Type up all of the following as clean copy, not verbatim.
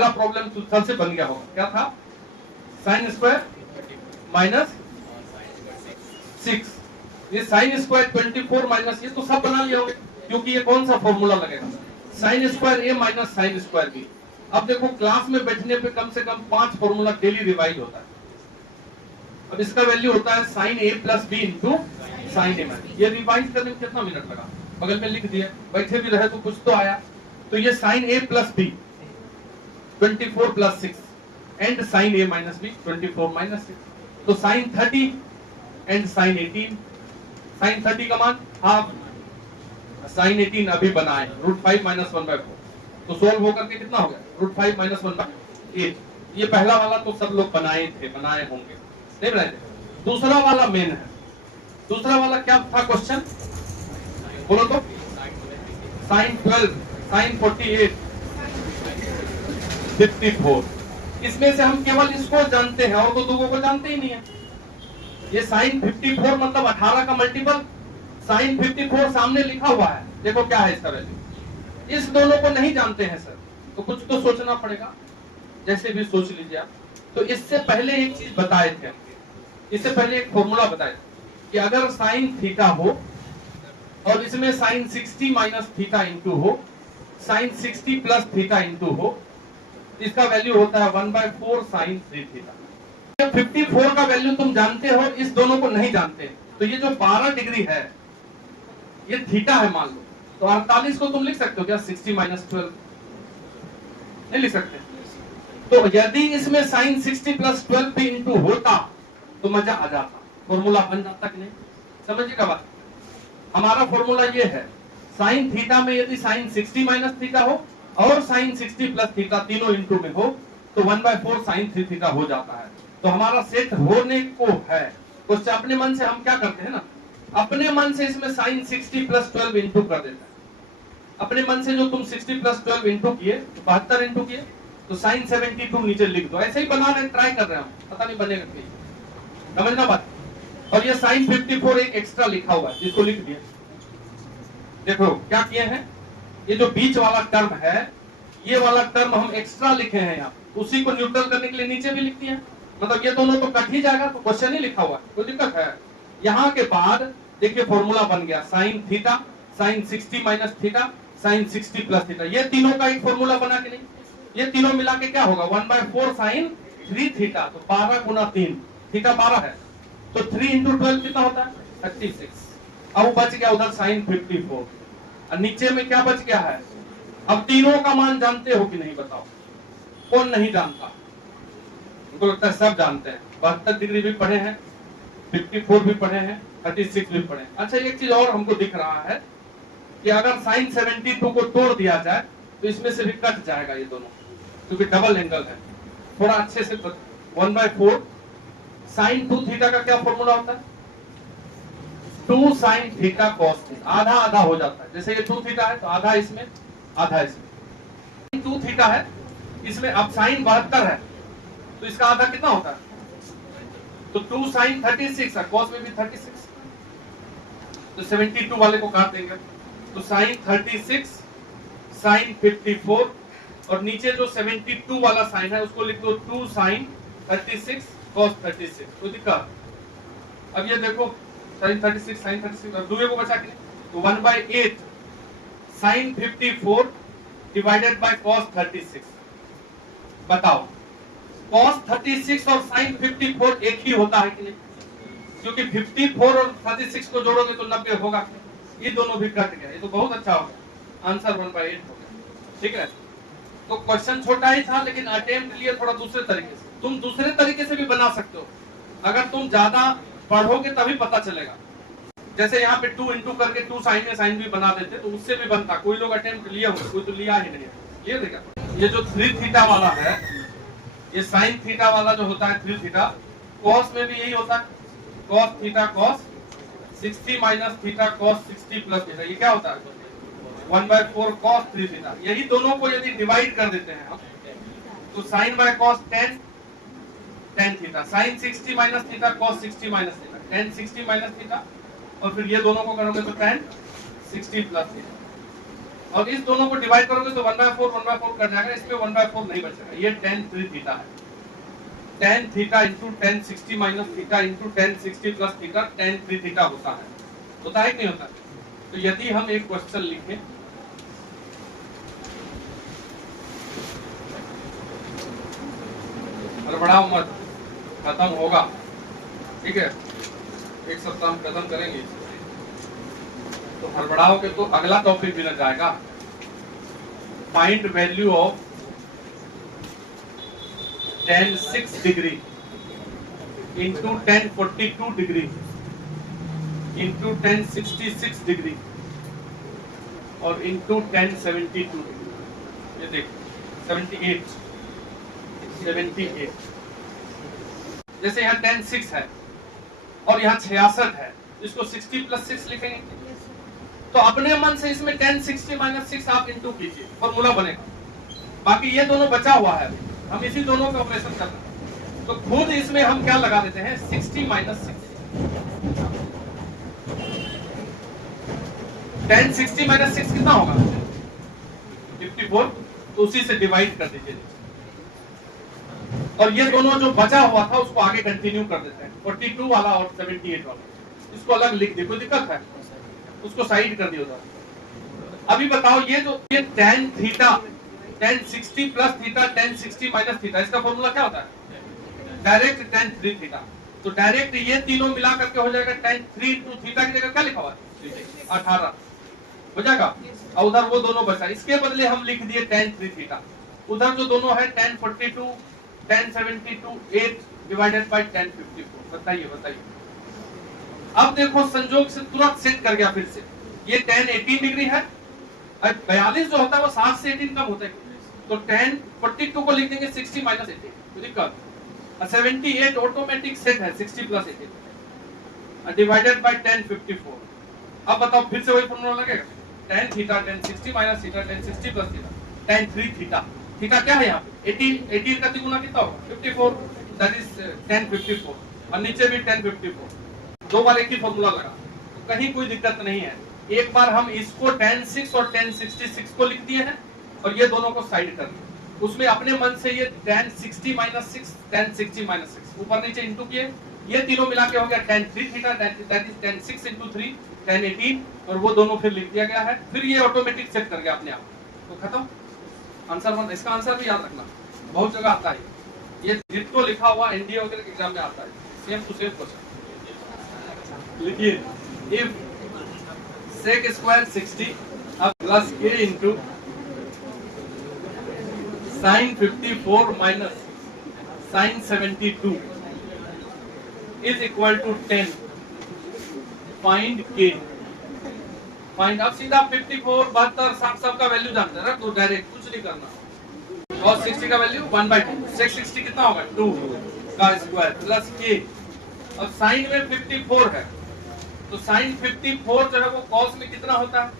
पहला प्रॉब्लम थल से बन गया होगा, क्या था? साइन स्क्वायर माइनस 6, ये साइन स्क्वायर 24 माइनस, ये तो सब बना लिया होगा क्योंकि ये कौन सा फॉर्मूला लगेगा? साइन स्क्वायर ए माइनस साइन स्क्वायर बी। अब देखो क्लास में बैठने पे कम से कम 5 फॉर्मूला डेली रिवाइज होता है। अब इसका वैल्यू होता है sign A plus B into sine A minus. ये रिवाइज करने में कितना मिनट लगा? बगल में लिख दिया, बैठे भी रहे तो कुछ तो आया। तो ये sine A plus B 24 plus 6 and sine A minus B 24 minus 6, तो साइन 30 एंड साइन 18। साइन 30 का मान हाफ, साइन 18 अभी बनाए √5 माइनस 1/4, तो सोल्व होकर के कितना हो गया? √5 माइनस 1/8। ये पहला वाला तो सब लोग बनाए होंगे, नहीं बनाए थे? दूसरा वाला मेन है। दूसरा वाला क्या था क्वेश्चन? बोलो तो। Sine 12, sine 48, 54। इसमें से हम केवल इसको जानते हैं और तो दूगों को जानते ही नहीं है। ये साइन 54 मतलब 18 का मल्टीपल, साइन 54 सामने लिखा हुआ है, देखो क्या है इसका वैल्यू। इस दोनों को नहीं जानते हैं सर, तो कुछ तो सोचना पड़ेगा, जैसे भी सोच लीजिए आप। तो इससे पहले एक चीज बताए थे, इससे पहले एक फॉर्मूला बताए कि अगर साइन थीटा हो और इसमें साइन 60 माइनस थीटा इंटू हो, साइन 60 प्लस थीटा इंटू हो, इसका वैल्यू होता है 1/4 साइन 3 थीटा। 54 का वैल्यू तुम जानते हो, इस दोनों को नहीं जानते, तो ये जो 12 डिग्री है ये थीटा है मान लो, तो 48 को तुम लिख सकते हो क्या 60 माइनस 12? नहीं लिख सकते। तो यदि इसमें साइन 60 प्लस 12 भी इंटू होता तो मजा आ जाता, फॉर्मूला बन जाता कि नहीं? समझिएगा बात। हमारा फॉर्मूला ये है, साइन थीटा में यदि साइन 60 माइनस थीटा हो और साइन 60 प्लस थीटा तीनों इंटू में हो तो 1/4 साइन 3 थीटा हो जाता है। तो हमारा सेट होने को है। कुछ अपने मन से हम क्या करते हैं ना, अपने मन से इसमें साइन 60 प्लस 12 इंटू कर देते हैं। अपने मन से जो तुम 60 प्लस 12 इंटू किए, 72 इंटू किए, तो साइन 72 नीचे लिख दो। ऐसे ही बना रहे, ट्राई कर रहे हैं, पता नहीं बनेगा कि समझना बात। और ये साइन 54 एक एक्स्ट्रा लिखा हुआ है, जिसको लिख दिया। देखो क्या किए हैं, ये जो बीच वाला टर्म है, ये वाला टर्म हम एक्स्ट्रा लिखे हैं यहाँ, उसी को न्यूट्रल करने के लिए नीचे भी लिख दिया। मतलब ये दोनों तो कट ही जाएगा, तो क्वेश्चन ही लिखा हुआ है, कोई दिक्कत है? यहाँ के बाद देखिए फॉर्मूला बन गया, sine theta, sine 60 minus theta, sine 60 plus theta. ये तीनों का एक फॉर्मूला बना के नहीं, ये तीनों मिला के क्या होगा 1/4 साइन 3 थीटा। तो 12 गुना 3, थीटा 12 है, तो 3 इंटू 12 कितना होता है 36। अब बच गया उधर साइन 54, और नीचे में क्या बच गया है? अब तीनों का मान जानते हो कि नहीं बताओ? कौन नहीं जानता? उनको लगता है सब जानते हैं। 72 डिग्री भी पढ़े हैं, 54 भी पढ़े हैं, 36 भी पढ़े हैं। अच्छा एक चीज और हमको दिख रहा है कि अगर साइन 72 को तोड़ दिया जाए तो इसमें से भी कट जाएगा ये दोनों, क्योंकि डबल एंगल है। थोड़ा अच्छे से 1/4 साइन 2 थीटा का क्या फॉर्मूला होता है? 2 साइन थीटा कॉस थीटा। आधा आधा हो जाता है, जैसे ये 2 थीटा है तो आधा इसमें आधा इसमें। 2 थीटा है, इसमें अब साइन 72 है तो इसका आधा कितना होता है? तो 2 साइन 36 है, कॉस में भी 36, तो 72 वाले को काट देंगे, तो साइन 36 साइन 54, और नीचे जो 72 वाला साइन है उसको लिख दो 2 साइन 36 कॉस 36। तो दिक्कत, अब ये देखो साइन 36 साइन 36 और दूसरे को बचा के तो 1/8 साइन 54 डिवाइडेड बाय कॉस 36। बताओ कॉस 36 और साइन 54 एक ही होता है कि नहीं? क्योंकि 54 और 36 को जोड़ोगे तो 90 होगा। ये दोनों भी कट गया, ये तो बहुत अच्छा हो गया, आंसर 1/8 हो गया। ठीक है, तो क्वेश्चन छोटा ही था लेकिन अटेम्प्ट लिए थोड़ा दूसरे तरीके से। तुम दूसरे तरीके से भी बना सकते हो, अगर तुम ज्यादा पढ़ोगे तभी पता चलेगा। जैसे यहाँ पे 2 इंटू करके 2 साइन में साइन भी बना देते तो उससे भी बनता। कोई लोग अटेम्प्ट लिए होंगे, कोई तो लिया ही नहीं है। ये देखा, ये जो 3 थीटा वाला है, ये साइन थीटा वाला जो होता है 3 थीटा, कॉस में भी यही होता है, cos theta cos 60 minus theta cos 60 plus theta. ये क्या होता है 1/4 कॉस 3 थीटा। यही दोनों को यदि डिवाइड कर देते हैं हम तो sine by cos 10 theta, sine 60 minus theta cos 60 minus theta, 10 60 minus theta, और फिर ये दोनों को करोगे तो 10 60 प्लस थीटा। और इस दोनों को डिवाइड करोगे तो 1/4 कर जाएगा, इसमें 1/4 नहीं बचेगा। ये tan 3 थीटा है, tan theta into tan 60 minus theta into tan 60 plus theta tan 3 theta होता है कि नहीं होता? तो यदि हम एक क्वेश्चन लिखें, हड़बड़ाओ मत, खत्म होगा, ठीक है, एक सप्ताह में खत्म करेंगे। तो हड़बड़ाओगे तो अगला टॉपिक भी लग जाएगा, find value of tan 6 degree into tan 42 degree into tan 66 degree और इंटू tan 72 डिग्री। ये देखिए 78, जैसे यहाँ tan 6 है और यहाँ 66 है, इसको 60 प्लस 6 लिखेंगे। तो अपने मन से इसमें tan 60 माइनस 6 आप इंटू कीजिए, फॉर्मूला बनेगा। बाकी ये दोनों बचा हुआ है, हम इसी दोनों का ऑपरेशन करना है। तो खुद इसमें हम क्या लगा देते हैं, 60 माइनस 6, tan 60 माइनस 6 कितना होगा, 54, तो उसी से डिवाइड कर दीजिए। और ये दोनों जो बचा हुआ था उसको आगे कंटिन्यू कर देते हैं, 42 वाला और 78 वाला, इसको अलग लिख दिए, कोई दिक्कत है, उसको साइड कर दिया उधर। अभी बताओ ये जो ये tan theta, tan 60 plus theta tan 60 minus theta, इसका फॉर्मूला क्या होता है, डायरेक्ट tan 3 थीटा। तो डायरेक्ट ये तीनों मिला करके हो जाएगा tan 3 इंटू थीटा की जगह क्या लिखा हुआ है, 18 हो जाएगा। और उधर वो दोनों बचा, इसके बदले हम लिख दिए tan 3 थीटा। उधर जो दोनों है tan 42 tan 72 8 divided by tan 54। बताइए अब देखो संजोग से तुरंत सेट कर गया। फिर से ये tan 18 डिग्री है, 42 जो होता है वो 7 से 18 कम होता है, तो tan 42 को लिख देंगे 60 माइनस 18, दिक्कत। 78 ऑटोमेटिक सेट है 60 प्लस 18 डिवाइडेड बाय tan 54। अब बताओ फिर से वही फॉर्मूला लगेगा, tan theta tan 60 minus theta tan 60 plus theta tan 3 theta. Theta क्या है यहाँ पे 18 का तिगुना कितना होगा 54, दैट इज tan 54, और नीचे भी tan 54, दो बार एक ही फॉर्मूला लगा, तो कहीं कोई दिक्कत नहीं है। एक बार हम इसको tan 6 और tan 66 को लिख दिए हैं और ये दोनों को साइड कर दिए, उसमें अपने मन से ये tan 60 माइनस 6 tan 60 माइनस 6 ऊपर नीचे इंटू किए, ये तीनों मिला के हो गया tan 3 theta, that is tan 6 into 3 tan 18, और वो दोनों फिर लिख दिया गया है। फिर ये ऑटोमेटिक सेट कर गया अपने आप, तो खत्म आंसर बन। इसका आंसर भी याद रखना, बहुत जगह आता है ये, जिसको लिखा हुआ एनडीए वगैरह के एग्जाम में आता है, सेम टू सेम क्वेश्चन। लिखिए इफ sec स्क्वायर 60 अब plus a into sin 54 minus sin 72 is equal to 10, find k। Find, अब सीधा 54 72 60 सबका वैल्यू जानते हैं, तो डायरेक्ट कुछ नहीं करना। और 60 का वैल्यू 1/2, sec 60 कितना होगा 2 का स्क्वायर प्लस k। अब साइन में 54 है, तो साइन 54 जो है वो कॉस में कितना होता है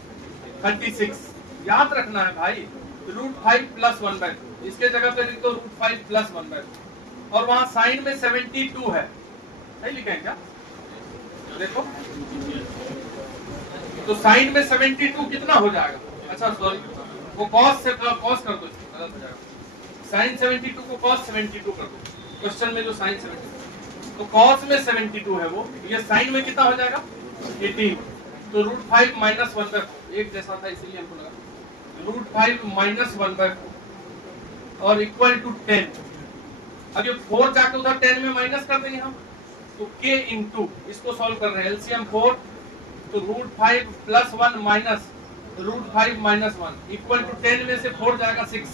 36, याद रखना है भाई, √5 प्लस 1/2, इसके जगह पे लिख दो √5 प्लस 1/2, और वहां साइन में 72 है, नहीं लिखेंगे क्या, देखो तो साइन में 72 कितना हो जाएगा, अच्छा सॉरी वो कॉस से कॉस कर दो, गलत हो जाएगा, साइन 72 को कॉस 72 कर दो, क्वेश्चन में जो साइन 72, तो कॉस में 72 है वो, ये साइन में कितना हो जाएगा 18, तो √5 माइनस 1/4, एक जैसा था इसीलिए हमको लगा, √5 माइनस 1/4 और इक्वल टू 10। अब ये 4 जाके उधर 10 में माइनस कर देंगे हम, तो k इंटू, इसको सॉल्व कर रहे हैं एलसीएम 4, तो √5 plus 1 minus √5 minus 1 equal to 10 में से 4 जाएगा 6,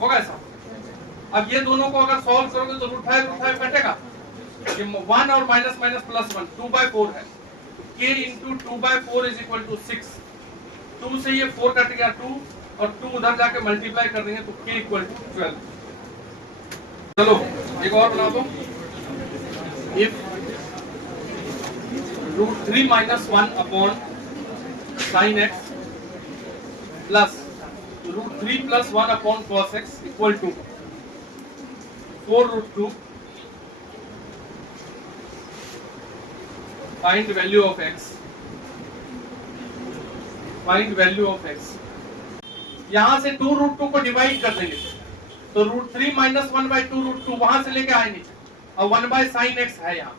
होगा ऐसा। अब ये दोनों को अगर सॉल्व करोगे तो √5 कटेगा, ये 1 और माइनस माइनस प्लस 1 2/4 है, k into 2/4 is equal to 6, 2 से ये 4 कट गया 2, और 2 उधर जाके मल्टीप्लाई कर देंगे तो k इक्वल टू 12। चलो एक और बना दो, if √3 minus 1 upon sine x plus √3 plus 1 upon cos x equal to 4√2, find value of x, find value of x यहां से 2√2 को डिवाइड कर देंगे तो √3 माइनस 1/2√2 वहां से लेके आए नीचे, और 1/sin x है यहाँ,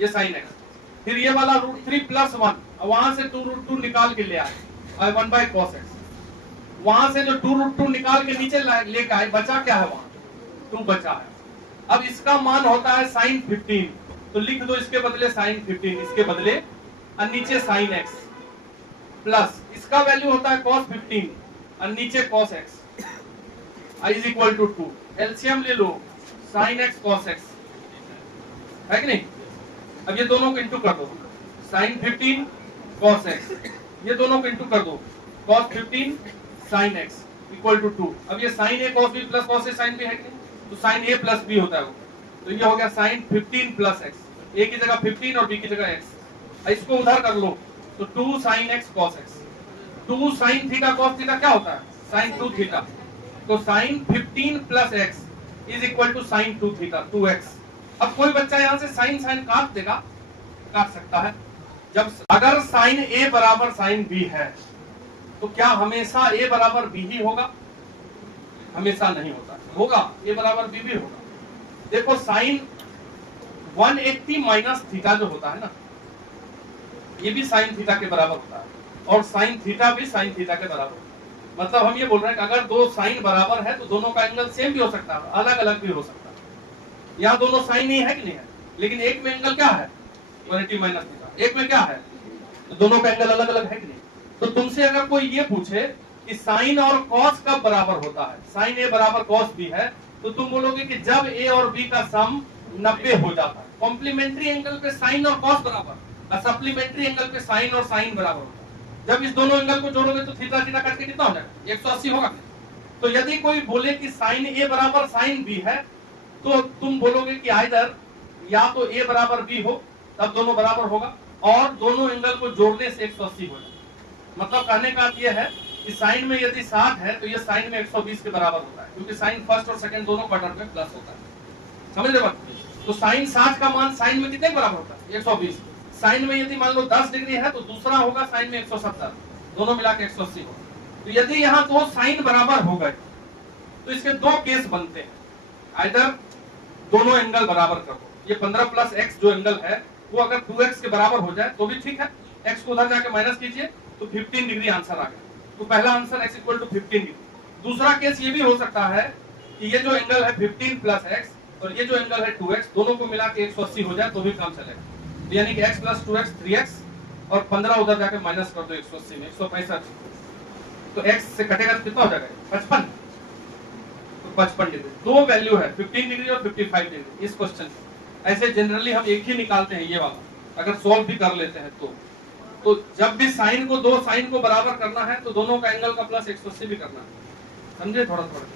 ये sin x। फिर ये वाला √3 प्लस 1, और वहां से 2√2 निकाल के ले आए, और 1/cos x। वहां से जो 2√2 निकाल के नीचे लेके आए, बचा क्या है वहां, 2 बचा है। अब इसका मान होता है sin 15, तो लिख दो इसके बदले sin 15, इसके बदले, और नीचे sin x, प्लस इसका वैल्यू होता है cos 15 और नीचे cos x is equal to 2। LCM ले लो, sin x cos x है कि नहीं। अब ये दोनों को इंटू कर दो, sin 15 cos x, ये दोनों को इंटू कर दो, cos 15 sin x equal to 2। अब ये sin a cos b plus cos a sin b है कि नहीं, तो sin a प्लस b होता है वो, तो ये हो गया sin 15 प्लस x, a की जगह 15 और b की जगह x। इसको उधर कर लो तो 2 sin x cos x, 2 sin theta cos theta क्या होता है, sin 2 थीटा, तो sin 15 plus x is equal to sin 2 theta 2x। अब कोई बच्चा यहाँ से sin sin काट देगा, काट सकता है। जब अगर sin a बराबर sin b है तो क्या हमेशा a बराबर b ही होगा, हमेशा नहीं होता, होगा a बराबर b भी होगा। देखो sin 180 माइनस थीटा जो होता है ना, ये भी sin थीटा के बराबर होता है, और sin थीटा भी sin थीटा के बराबर होता है। मतलब हम ये बोल रहे हैं कि अगर दो साइन बराबर है तो दोनों का एंगल सेम भी हो सकता है, अलग अलग भी हो सकता है। यहाँ दोनों साइन ही है कि नहीं है, लेकिन एक में एंगल क्या है 180 माइनस थीटा, एक में क्या है, तो दोनों का एंगल अलग अलग है कि नहीं। तो तुमसे अगर कोई ये पूछे कि साइन और कॉस कब बराबर होता है, साइन ए बराबर कॉस बी है, तो तुम बोलोगे कि जब ए और बी का सम 90 हो जाता है। कॉम्प्लीमेंट्री एंगल पे साइन और कॉस बराबर, और सप्लीमेंट्री एंगल पे साइन और साइन बराबर होता है। जब इस दोनों एंगल को जोड़ोगे तो थीटा थीटा कट के कितना हो जाएगा, 180 होगा। तो यदि कोई बोले कि साइन ए बराबर साइन बी है, तो तुम बोलोगे कि आइदर या तो ए बराबर बी हो, तब दोनों बराबर होगा, और दोनों एंगल को जोड़ने से 180 हो जाएगा। मतलब कहने का अर्थ यह है कि साइन में यदि 60 है तो ये साइन में 120 के बराबर होता है, क्योंकि साइन फर्स्ट और सेकंड दोनों क्वाड्रेंट में प्लस होता है। समझ रहे बात। तो साइन 60 का मान साइन में कितने बराबर होता है, 120। साइन में यदि मान लो 10 डिग्री है तो दूसरा होगा साइन में 170, दोनों मिला के 180 होगा। तो यदि यहाँ दो साइन बराबर हो गए तो इसके दो केस बनते हैं, आइदर दोनों एंगल बराबर कर दो, ये 15 प्लस x जो एंगल है वो अगर 2x के बराबर हो जाए तो भी ठीक है, x को उधर जाके माइनस कीजिए तो 15 डिग्री आंसर आ गया। तो पहला answer x equal to 15 degree. दूसरा केस ये भी हो सकता है कि ये जो एंगल है 15 प्लस x और ये जो एंगल है 2x, दोनों को मिला के 180 हो जाए तो भी काम चलेगा। यानी कि x प्लस 2x 3x और 15 उधर जाके माइनस कर दो 180 में 165, तो x से कटेगा तो कितना हो जाएगा 55, तो 55 डिग्री। दो वैल्यू है 15 डिग्री और 55 डिग्री इस क्वेश्चन में। ऐसे जनरली हम एक ही निकालते हैं ये वाला, अगर सॉल्व भी कर लेते हैं तो जब भी साइन को दो साइन को बराबर करना है तो दोनों का एंगल का प्लस 180 भी करना है, समझे थोड़ा थोड़ा।